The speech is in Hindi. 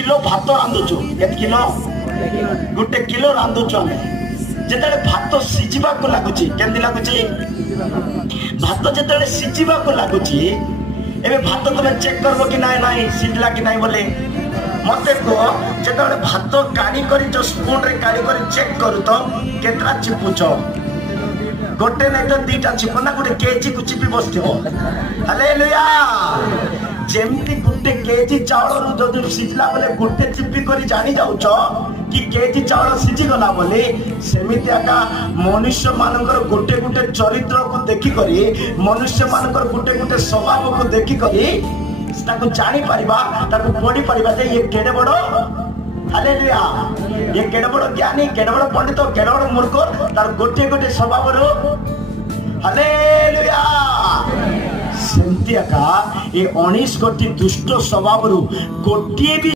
किलो भात रांधुचु केत किलो 1 किलो रांधुचु आम जिते भात सिझा को लगुच केमती लगुच भात जिते सिझा को लगुच ए भात तुम चेक करब कि ना सिझला कि ना बोले मत कह जो भात काढ़ी कर जो स्पून रे काढ़ी कर चेक करू तो केतरा चिपुच गोटे नहीं तो 2टा चिप ना गोटे केजी को चिपी बस हालेलुया जेमती गोटे केजी चाउल जो सिझला बोले गोटे चिपी कर जानी जाऊच कि केजी चाउल सिझी गला बोले सेमिति आका मनुष्य मानकर गोटे गोटे चरित्र को देखी करी मनुष्य मानकर गोटे गोटे स्वभाव को देखी करी ताको जानी परिबा ताको पढ़ी परिबा जे ये केडे बड़ हालेलुया ये केडे बड़ ज्ञानी केडे बड़ पंडित केडे बड़ मूर्ख तार गोटे गोटे स्वभाव रो हालेलुया सेमती आका ये 19 गोटी दुष्ट स्वभाव रो गोटे भी